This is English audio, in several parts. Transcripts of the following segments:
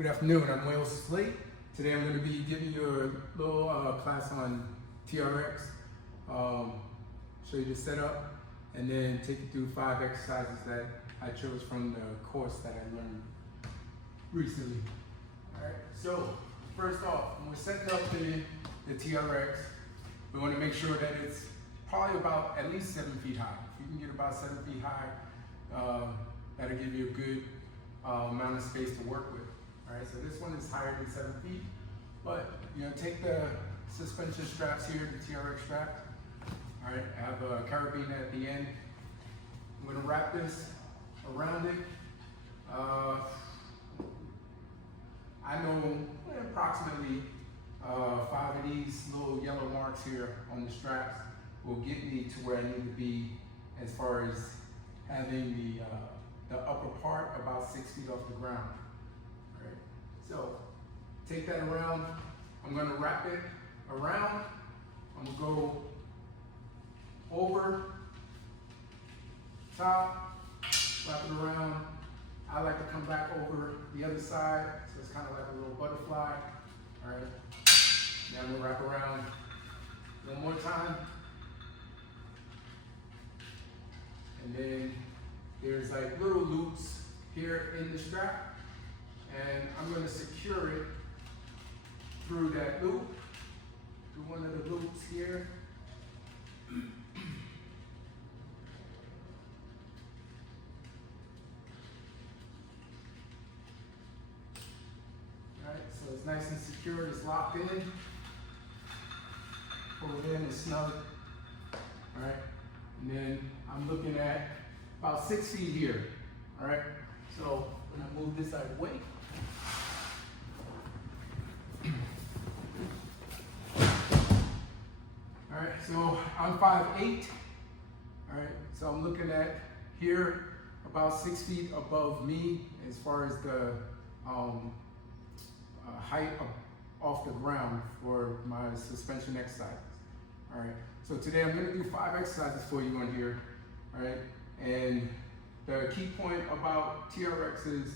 Good afternoon, I'm Wales Slate. Today I'm going to be giving you a little class on TRX, show you the setup, and then take you through 5 exercises that I chose from the course that I learned recently. Alright, so first off, when we're setting up the TRX, we want to make sure that it's probably about at least 7 feet high. If you can get about 7 feet high, that'll give you a good amount of space to work with. All right, so this one is higher than 7 feet, but take the suspension straps here, the TRX straps. All right, I have a carabiner at the end. I'm gonna wrap this around it. I know approximately 5 of these little yellow marks here on the straps will get me to where I need to be as far as having the upper part about 6 feet off the ground. All right. So take that around. I'm going to wrap it around. I'm going to go over, top, wrap it around. I like to come back over the other side, so it's kind of like a little butterfly. All right. Now I'm going to wrap around one more time. And then there's like little loops here in the strap, and I'm going to secure it through that loop, through one of the loops here. Alright, so it's nice and secure, it's locked in. Pull it in and snug. Alright, and then I'm looking at about 6 feet here. All right, so when I move this out of the way, all right, so I'm 5'8". All right, so I'm looking at here about 6 feet above me as far as the height off the ground for my suspension exercises. All right, so today I'm going to do 5 exercises for you on here. All right, and the key point about TRX is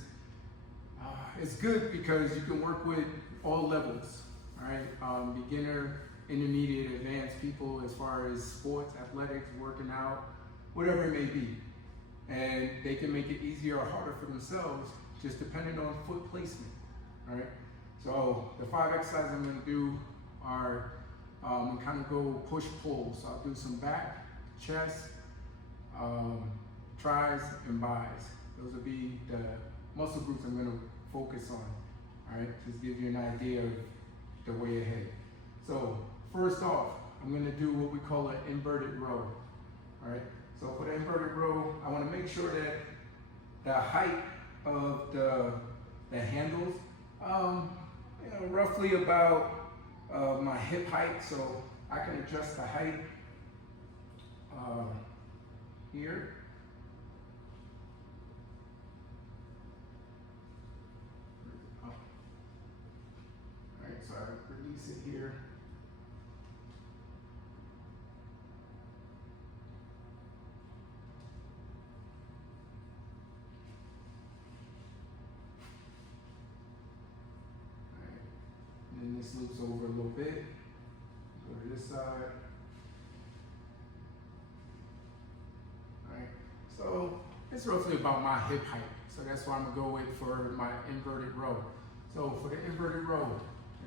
it's good because you can work with all levels. All right, beginner, intermediate, advanced people as far as sports, athletics, working out, whatever it may be, and they can make it easier or harder for themselves just depending on foot placement. All right, so the 5 exercises I'm going to do are kind of go push-pull. So I'll do some back, chest, tries, and buys. Those will be the muscle groups I'm going to focus on. All right, just give you an idea of the way ahead. So first off, I'm going to do what we call an inverted row. All right, so for the inverted row, I want to make sure that the height of the handles, roughly about my hip height, so I can adjust the height here. All right, so I release it here. All right, and then this loops over a little bit. Go to this side. So it's roughly about my hip height. So that's what I'm gonna go with for my inverted row. So for the inverted row,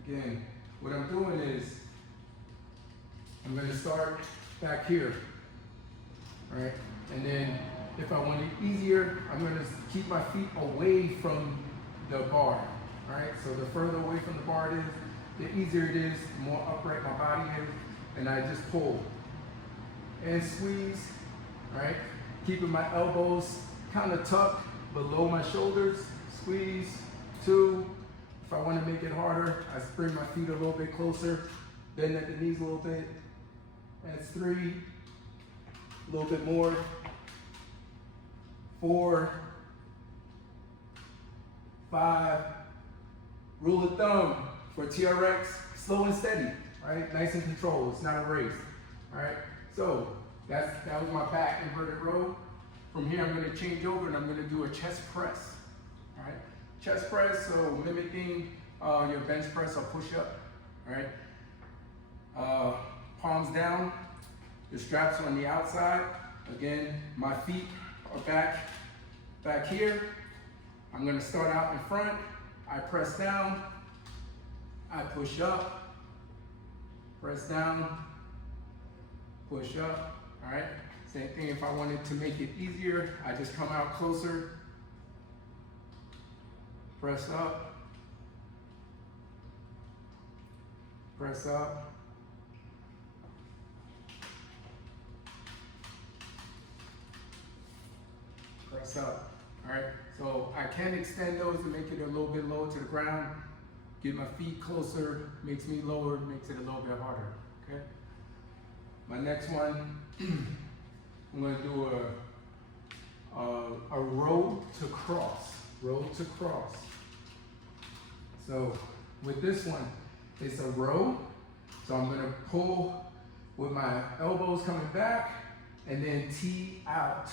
again, what I'm doing is I'm gonna start back here, all right? And then if I want it easier, I'm gonna keep my feet away from the bar, all right? So the further away from the bar it is, the easier it is, the more upright my body is, and I just pull and squeeze, all right? Keeping my elbows kind of tucked below my shoulders, squeeze, 2. If I want to make it harder, I bring my feet a little bit closer, bend at the knees a little bit. That's 3, a little bit more, 4, 5. Rule of thumb for TRX, slow and steady, right? Nice and controlled, it's not a race, all right? So that was my back inverted row. From here, I'm going to change over and I'm going to do a chest press. All right. chest press, so mimicking your bench press or push-up, all right? Palms down, your straps on the outside. Again, my feet are back here. I'm gonna start out in front. I press down, I push up, press down, push up, all right? Same thing if I wanted to make it easier, I just come out closer, press up, press up, press up, all right? So I can extend those and make it a little bit lower to the ground, get my feet closer, makes me lower, makes it a little bit harder, okay? My next one, I'm gonna do a row to cross, So with this one, it's a row. So I'm gonna pull with my elbows coming back and then tee out.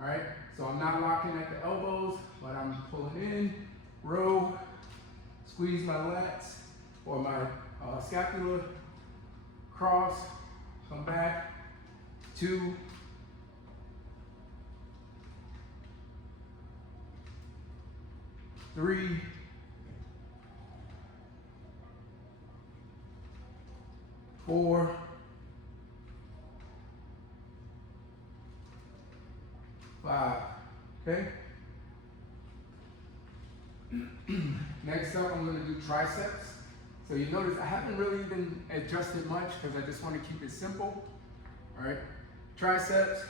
All right, so I'm not locking at the elbows, but I'm pulling in, row, squeeze my lats or my scapula, cross, come back, 2, 3, 4, 5, okay? Next up, I'm gonna do triceps. So you notice I haven't really even adjusted much because I just want to keep it simple, all right? Triceps,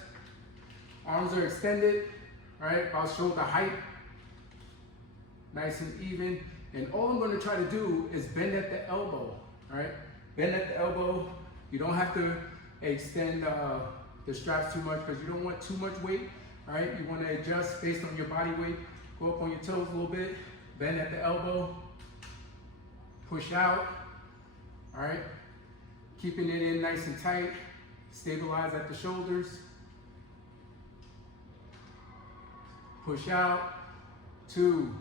arms are extended, all right? About shoulder height, nice and even. And all I'm gonna try to do is bend at the elbow, all right? Bend at the elbow. You don't have to extend the straps too much because you don't want too much weight, all right? You wanna adjust based on your body weight. Go up on your toes a little bit, bend at the elbow, push out, all right? Keeping it in nice and tight, stabilize at the shoulders. Push out, 2,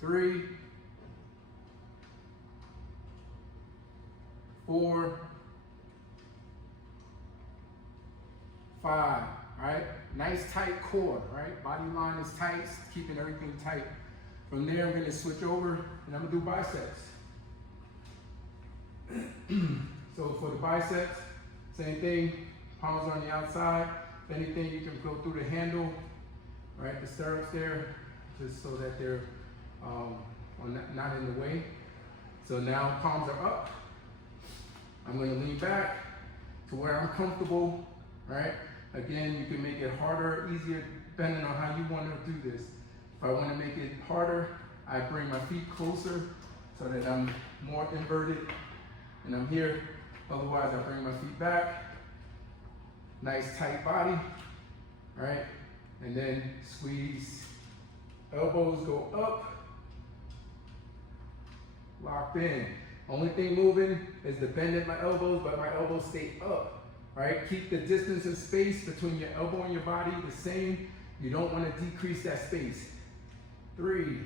3, 4, 5, all right? Nice tight core, right? Body line is tight, keeping everything tight. From there, I'm gonna switch over and I'm gonna do biceps. So for the biceps, same thing, palms on the outside. If anything, you can go through the handle, right? The stirrups there, just so that they're not in the way. So now palms are up. I'm gonna lean back to where I'm comfortable, right? Again, you can make it harder, easier, depending on how you want to do this. If I want to make it harder, I bring my feet closer so that I'm more inverted and I'm here. Otherwise, I bring my feet back. Nice tight body, right? And then squeeze. Elbows go up, locked in. Only thing moving is the bend at my elbows, but my elbows stay up, right? Keep the distance and space between your elbow and your body the same. You don't want to decrease that space. 3,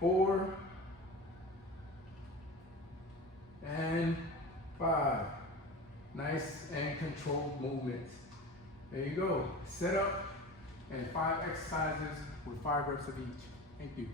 4, and 5. Nice and controlled movements. There you go. Set up and 5 exercises with 5 reps of each. Thank you.